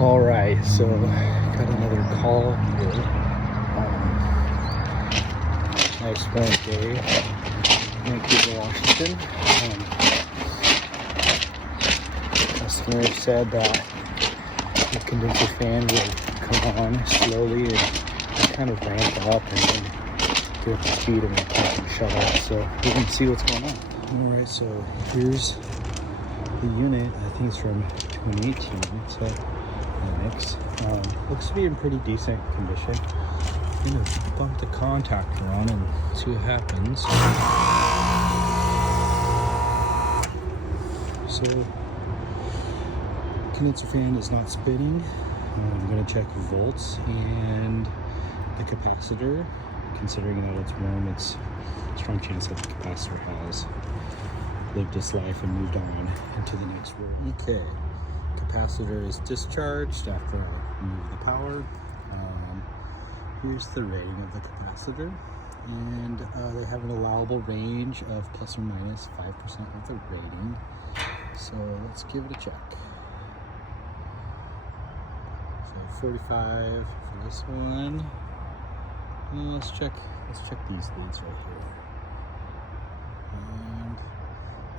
All right, so got another call here. Nice warm day, Vancouver, Washington. Customer said that the condenser fan will come on slowly and kind of ramp up and then get up to speed and then shut off. So we're gonna see what's going on. All right, so here's the unit. I think it's from 2018. So Linux. Looks to be in pretty decent condition. I'm gonna bump the contactor on and see what happens. So, condenser fan is not spinning. I'm gonna check volts and the capacitor. Considering that it's warm, it's a strong chance that the capacitor has lived its life and moved on into the next room. Okay. Capacitor is discharged after I remove the power. Here's the rating of the capacitor, and they have an allowable range of plus or minus 5% of the rating. So let's give it a check. So 45 for this one. And let's check these leads right here. And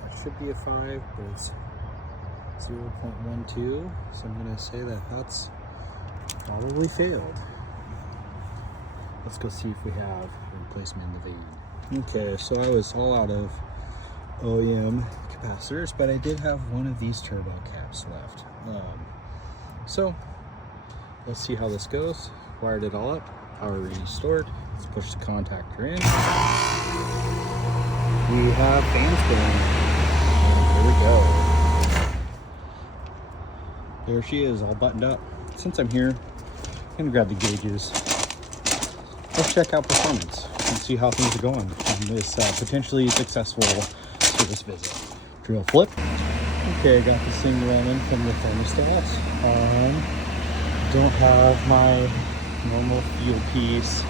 that should be a 5, but it's 0.12, so I'm going to say that that's probably failed. Let's go see if we have a replacement in the vein. Okay, so I was all out of OEM capacitors, but I did have one of these turbo caps left. So let's see how this goes. Wired it all up, power restored. Let's push the contactor in. We have fan spinning. Here we go. There she is, all buttoned up. Since I'm here, I'm gonna grab the gauges. Let's check out performance and see how things are going on this potentially successful service visit. Drill flip. Okay, I got this thing running from the thermostat on. Don't have my normal field piece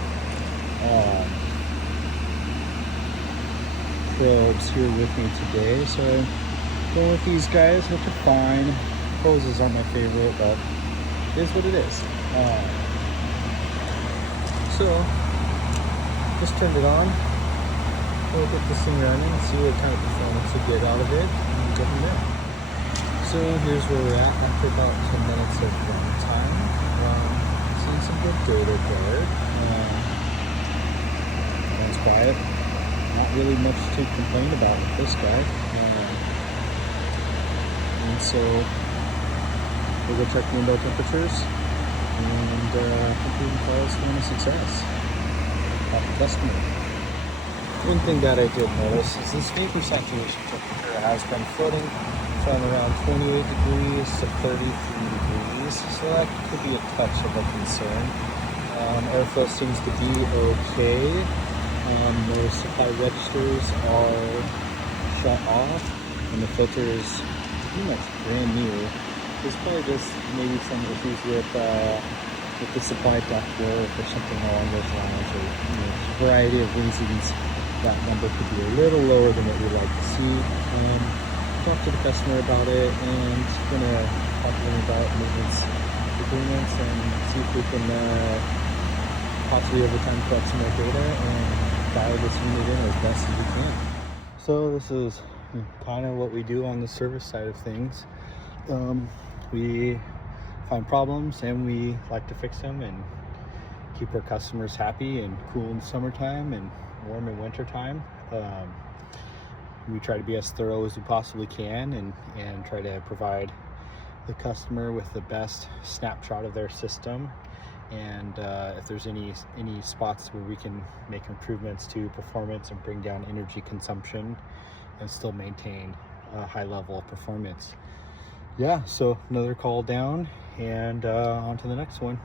probes here with me today, so I'm going with these guys, which are fine. Hoses aren't my favorite, but it is what it is. So, just turned it on. We'll get this thing running and see what kind of performance we get out of it and go from there. So, here's where we're at after about 10 minutes of runtime. Seeing some good data there. Runs quiet. Not really much to complain about with this guy. And so, we'll go check the window temperatures, and I think we can call this one a success. Off the customer. One thing that I did notice is this vapor saturation temperature has been floating from around 28 degrees to 33 degrees, so that could be a touch of a concern. Airflow seems to be okay. The supply registers are shut off, and the filter is pretty much brand new. There's probably just maybe some issues with the supply ductwork or something along those lines, or just a variety of reasons that number could be a little lower than what we'd like to see. Talk to the customer about it, and gonna talk to them about maintenance agreements and see if we can possibly over time collect some more data and dial this unit in as best as we can. So this is kind of what we do on the service side of things. We find problems and we like to fix them and keep our customers happy and cool in the summertime and warm in wintertime. We try to be as thorough as we possibly can and try to provide the customer with the best snapshot of their system. And if there's any spots where we can make improvements to performance and bring down energy consumption and still maintain a high level of performance. Yeah, so another call down, and on to the next one.